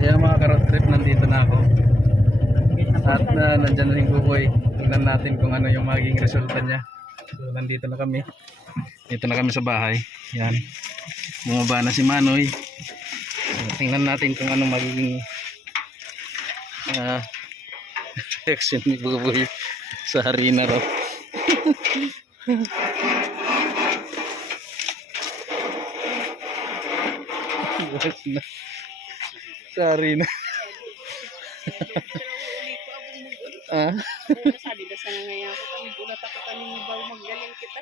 Kaya mga ka-road trip, nandito na ako. At nandyan rin Kukoy. Tingnan natin kung ano yung magiging resulta niya. So nandito na kami. Dito na kami sa bahay. Yan. Bumaba na si Manoy. So, tingnan natin kung ano magiging reaction ni Buboy sa harina raw. Sa harina. Sabi na sana ngayon ako, kami bulat ako kanina bago magaling kita.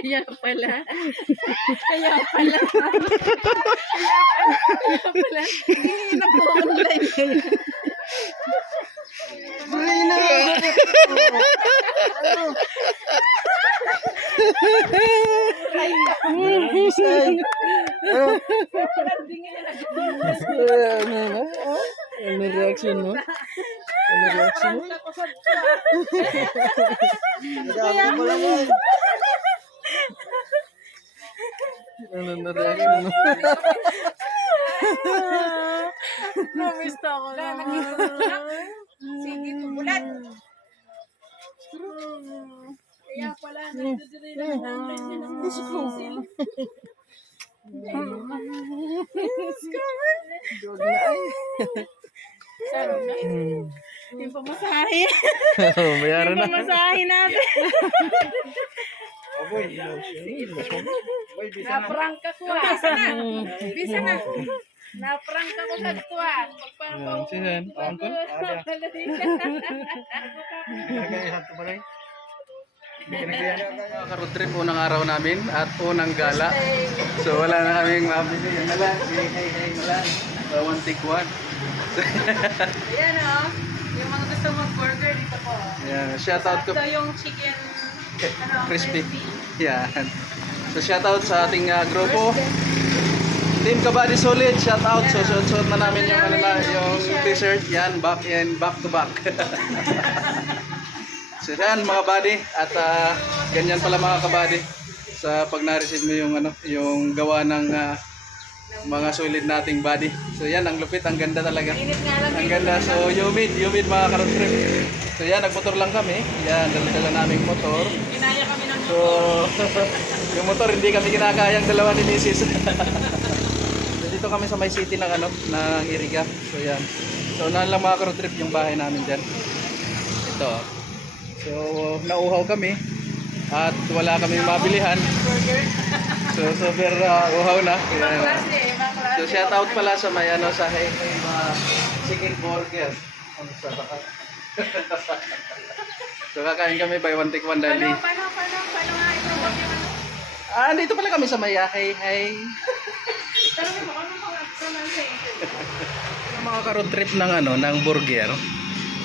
Kaya pala. Kaya pala. Hindi na po online ngayon. Ano reaction mo? Ano reaction mo? Ano na reaction mo? Namista ako na. Sige, tumulat. Kaya pala, nagduduri na online niya ng mga pusil. Sarap na. Yung pamasahe. Bayaran Yung na. pamasahe natin. Naprank ako ah. Bisa na. Bisa na. Naprank ako sa tuwa. Sinan, angkol? Road trip, unang araw namin at unang gala. So wala na kaming mabili. Yan na lang. Hey na lang. One take one. Ayan o. Yung mga gusto mag-burger dito po. Yeah, shout out ko. Ito yung chicken Crispy. Yan. So shout out sa ating grupo. Team Kabady Solid, shout out. So suot na namin yung ano na, yung t-shirt. Yan, back to back. So yan mga buddy, at ganyan pala mga kabady sa pag na-receive mo yung ano, yung gawa ng mga solid nating body. So yan, ang lupit, ang ganda talaga. Init nga lang. Ang ganda. So humid mga ka-road trip. So yan, nagmotor lang kami. Yan, dala naming motor. Kinaya kami ng So yung motor hindi kami kinakayang dalawa ni Mrs. So, dito kami sa may city ng ano, ng Iriga. So yan. So unahan lang mga ka-road trip yung bahay namin diyan. Ito. So nauuhaw kami at wala kaming mabilihan. burger. So super uhaw na. Ibang Yan. klase, ibang klase. So shout out pala sa may ano, sa may mga chicken burger. So kakain kami by one take one dali. Paano nga i-promote yung ano? Dito pala kami sa may hey. Tanongin mo, ano mga pronunciation? Yung mga ka-road trip ng ano, ng burger.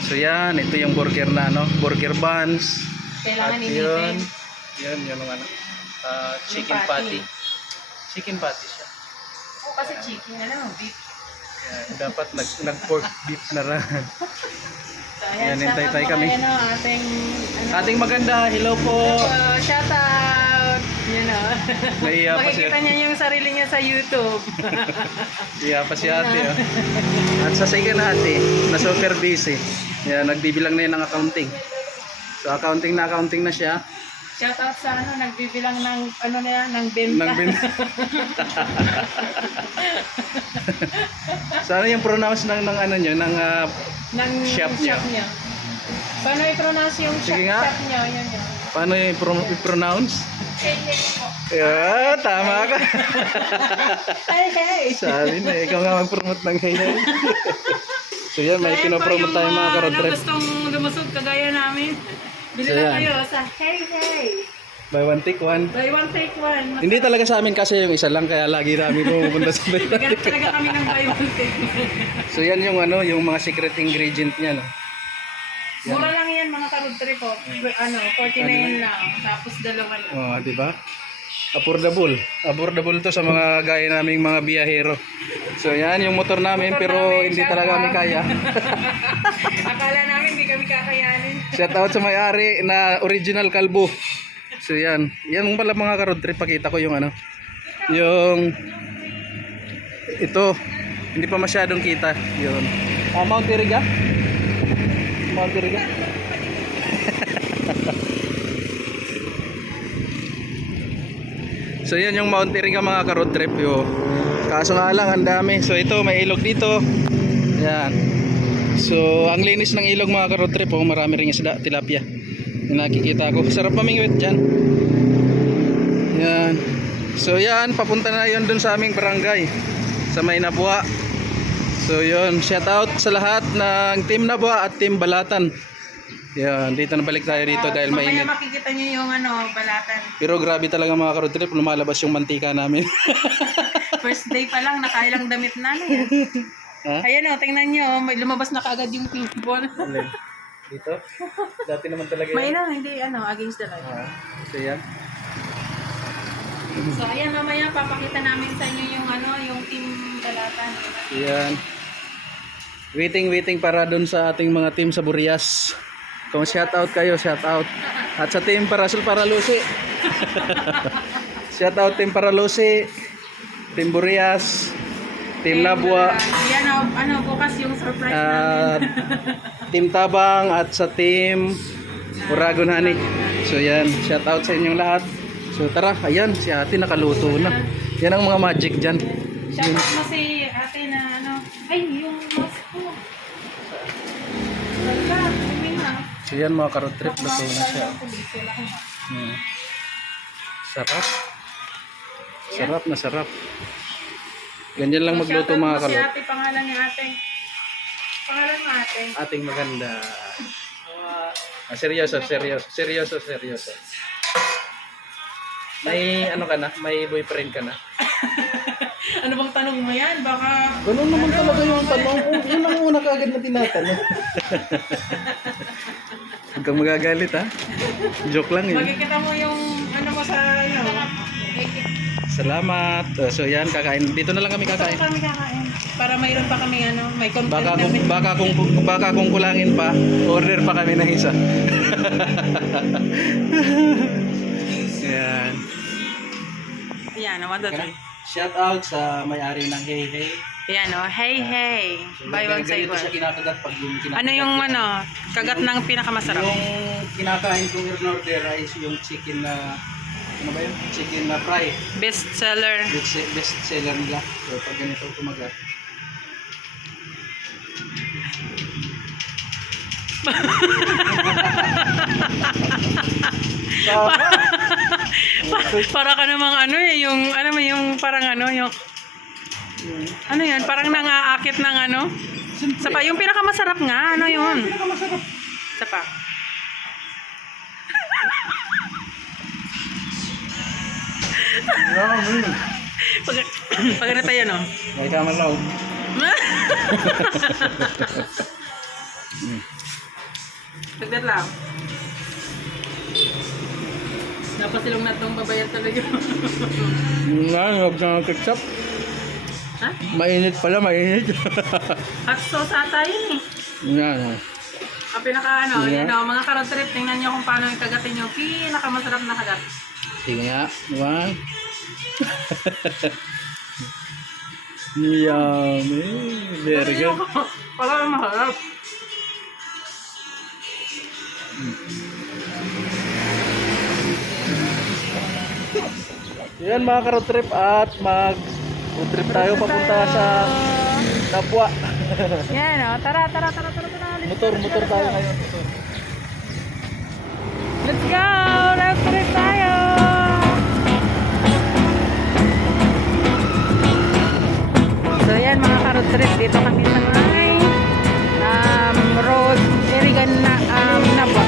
So yan, ito yung burger na ano, burger buns. Kailangan At initin. yun yung ano, chicken patty. Chicken patty siya. Oo, kasi chicken, ano, beef. Yan, dapat nag-pork beef na lang. So, Yan, hintay tayo kami. Ano, Ating maganda, hello po. shout out. Yun o. Naiya pa siya. Makikita niya yung sarili niya sa YouTube. Iya pa si ate. Oh. At sa second ate, na super busy. Yan, nagbibilang na yun ng accounting. So accounting na siya. Shout out sa ano, nagbibilang ng ano na yan, ng benta. So ano yung pronounce ng ano nyo, ng ng shop niya. Paano i-pronounce yung Sige nga. shop niya? Yun yun. paano yung i-pronounce? Hey, hey po. Yeah, tama ka. Hey, hey. Sabi na, ikaw nga mag-promote ng hey. So yan, may pinopromote tayo mga ka-road trip. Gustong lumusog kagaya namin. Bili So, na yan. kayo sa Hey Hey. Buy one take one. Buy one take one. Hindi talaga sa amin kasi yung isa lang, kaya lagi namin pumupunta sa buy one Ganun take one. talaga kami ng buy one take one. So yan yung ano, yung mga secret ingredient niya, no. Yan. Mura lang yan mga ka-road trip po. Ano, 49 lang. Tapos dalawa lang. Oh, di ba? Affordable. Affordable to sa mga gaya naming mga biyahero. So yan yung motor namin, Motor pero namin, hindi shout talaga kami out. kaya. Akala namin hindi kami kakayanin. Shout out sa may-ari na original kalbo. So yan. Yan pala mga ka-road trip. Pakita ko yung ano. Yung ito. Hindi pa masyadong kita. Yun. Mount Iriga. Mount Iriga. So yan yung Mount Iriga mga ka-road trip. Yo. Kaso nga lang ang dami. So ito may ilog dito. Yan. So ang linis ng ilog mga ka-road trip. Oh, marami ring isda, tilapia. Yung nakikita ko. Sarap mamingwit dyan. Yan. So yan, papunta na yun dun sa aming barangay. Sa May Nabua. So yun, shout out sa lahat ng Team Nabua at Team Balatan. Yan, dito na balik tayo dito dahil mainit. Mamaya makikita nyo yung balatan. Pero grabe talaga mga ka-road trip, lumalabas yung mantika namin. First day pa lang, nakailang damit na yan. Ha? Ayan tingnan nyo, may lumabas na kaagad yung pimple. Dito? Dati naman talaga yan. Mainang, hindi against the light. So yan. So ayan, mamaya papakita namin sa inyo yung yung team balatan. Yan. Waiting para dun sa ating mga team sa Burias. Kung shout out kayo, shout out. At sa team Parasol Paralusi. Shout out team Paralusi, team Burias, team Nabua. Yan bukas yung surprise namin. Team Tabang at sa team Uragon Honey. So yan, shout out sa inyong lahat. So tara, ayan si ate nakaluto na. Yan ang mga magic dyan. Shout out mo si ate na ay yung mask ko. Wala, hindi na. So yan mga ka-road trip, luto na siya. Sarap. Sarap na sarap. Ganyan lang magluto mga Si ka-road. ate, pangalan niya ate. Pangalan mo ate. Ating maganda. Seryoso. May ano ka na? May boyfriend ka na? Ano bang tanong mo yan? Baka... Ganun naman talaga yung tanong. Yun ang una kaagad na tinatanong. Huwag kang magagalit ha. Joke lang yun. Makikita mo yung mo sa Salamat. So yan, kakain. Dito na lang kami kakain. kami kakain. Para mayroon pa kami may content Baka kung kulangin pa, order pa kami ng isa. Yan. Yan, Shout out sa may-ari ng Hey Hey. Yan hey. Buy one side Ganito siya one. kinakagat pag yung kinakagat. Ano yung kagat ng pinakamasarap? Yung kinakain kong in-order ay yung chicken na chicken na fry. Best seller. Best seller nila. So pag ganito kumagat. Para ka namang yung parang yung yan, parang nangaakit ng yung pinakamasarap nga, yun? Pinakamasarap. Isa pa. Pag ano tayo, May kamalaw. Sagdat lang. Napasilong na itong babayan talaga. Huwag na ketchup. Ha? Mainit pala, mainit. Hot sauce ata yun Yan. Ang pinaka Yeah. mga ka-road trip, tingnan nyo kung paano yung kagatin yung pinakamasarap na kagat. Sige nga. One. Yummy. Very good. Wala na maharap. Yan mga ka-road trip at road trip tayo papunta sa Nabua. Yan tara. Motor tayo ngayon. Let's go! Road trip tayo! So yan mga ka-road trip, dito kami sa may road Irigan na Nabua.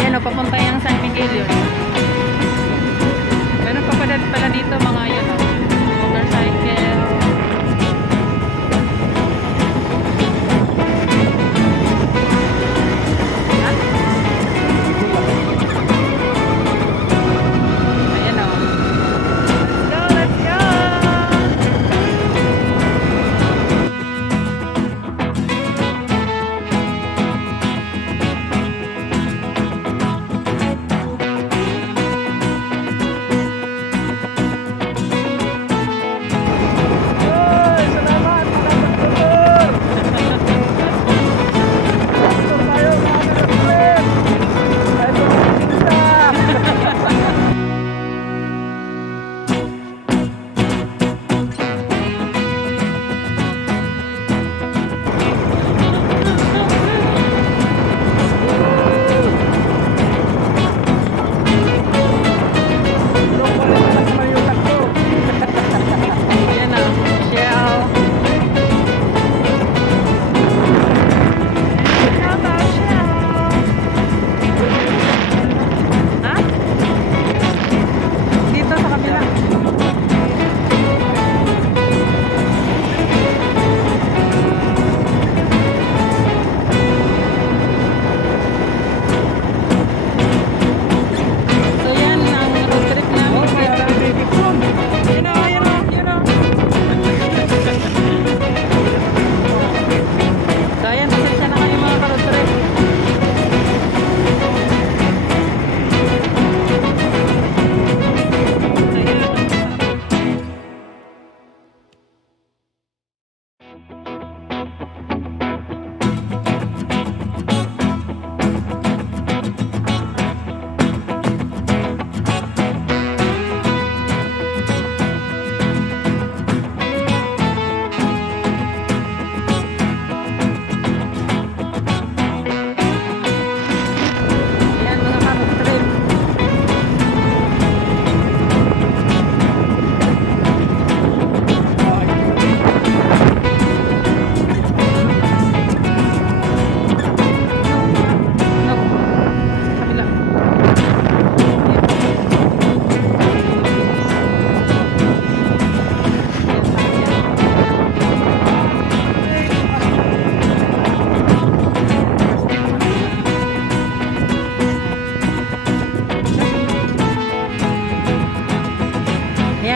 Ayan papunta yung San Miguel yun. Meron pa pala dito mga motorcycle.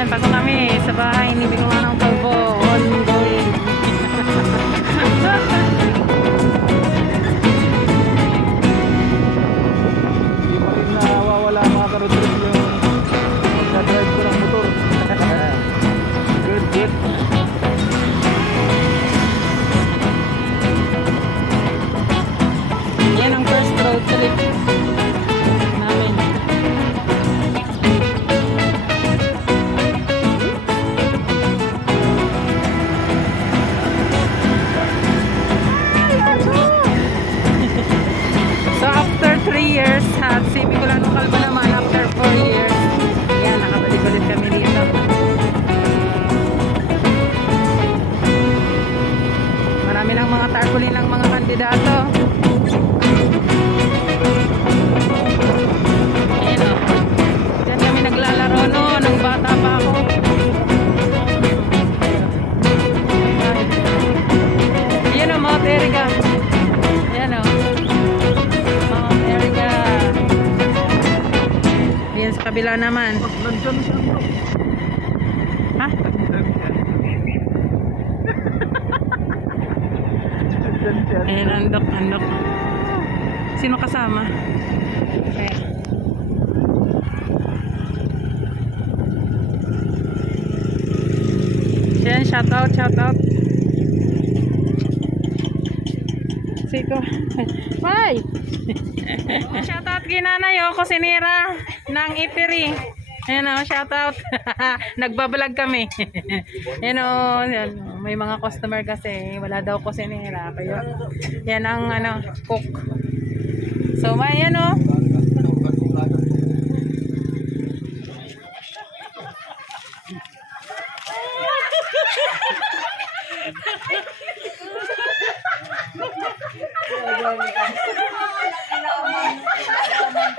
Ayan, pasok kami sa bahay ni Bicolano Calvo. Ongoing. Hindi pa rin nawawala mga ka-road trip yung magdadrive ko ng motor. Good, good. Yan ang first road trip namin. So after 3 years, at si Bicolano Calvo naman after 4 years, yan, nakabalik ulit kami dito. Marami ng mga tarpaulin ng mga kandidato. Ayan o. Diyan kami naglalaro no, nung bata pa ako. Ayan o, Mount Erica. Ayan o. Mount Erica. Ayan sa kabila naman. Nandiyan siya. Ha? Ayan, andok, andok. Sino kasama? Ayan. Ayan, shout out, shout out. Siko. Bye! Shout out ginanay o, kusinira ng Itiri. Ayan o, shout out. Nagbablog kami. Ayan o, yan, may mga customer kasi wala daw kusinira. Kaya yan ang ano, cook. So may yan o.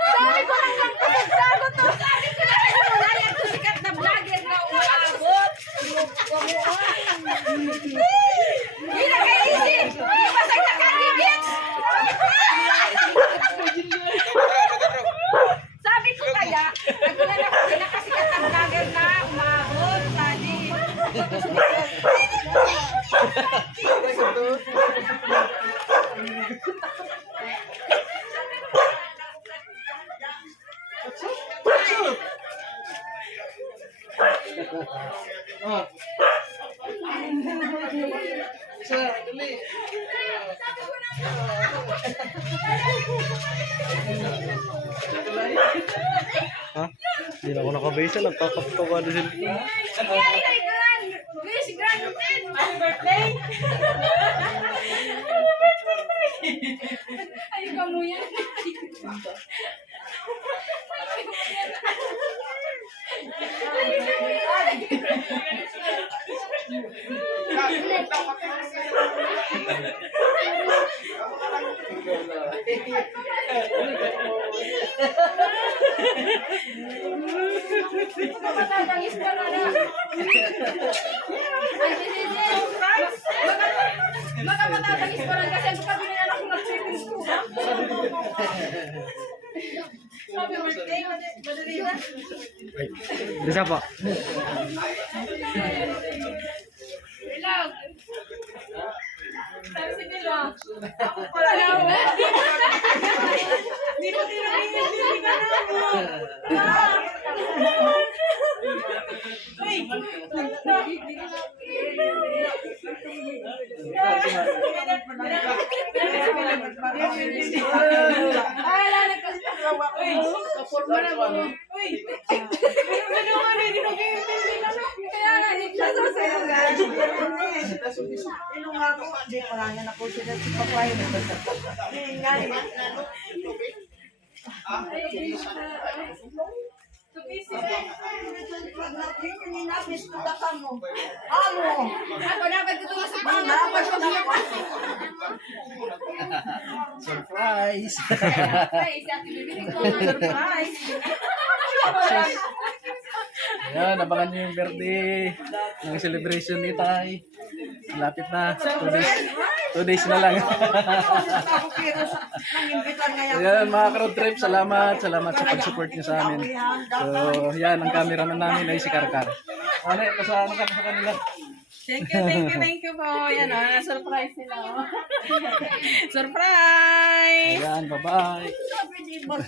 Sabi ko lang lang kasagsago to. Sabi ko lang wala yan to sikat na vlogger na umaabot. Hindi na kaisi. Hindi pasag na kanigits. Sabi ko kaya, nagulan ako pinakasikat na vlogger na umaabot. Sabi. Ha? Hindi na ako nakabasa. Nagkakapitawa na sila. Please, graduate. Happy birthday. Ay, kamu yan. Matatangis ka na na. Baka matatangis pa lang kasi ang kabinan ako nag-swimming school. Happy birthday, madali na. Bisa po. Ilang. Sabi si Bilo. Ako pala lang. Hindi mo tinangin, hindi ka na mo. Uy! Ay, wala na kasi. Uy! Kapurma na mo. Uy! Ano nga na, hindi na kaya nga, hindi siya sasayo guys. Ilong ako, hindi pa lang yan ako sila si Papay. Ako dapat ito sa Surprise! Ay, si Ate Bibi, ko ang surprise. Ayan, abangan nyo yung birthday ng celebration ni Tay. Lapit na. 2 days. 2 days na lang. Ako pero nang imbitan ngayon. Ayan mga ka-road trip, salamat sa pag-support niyo sa amin. So, yan, ang cameraman namin ay si Karkar. Ano, kasama ka sa kanila. Thank you po. Yan o, surprise nila. Oh. Surprise! Ayan, bye-bye. Sabi ni boss.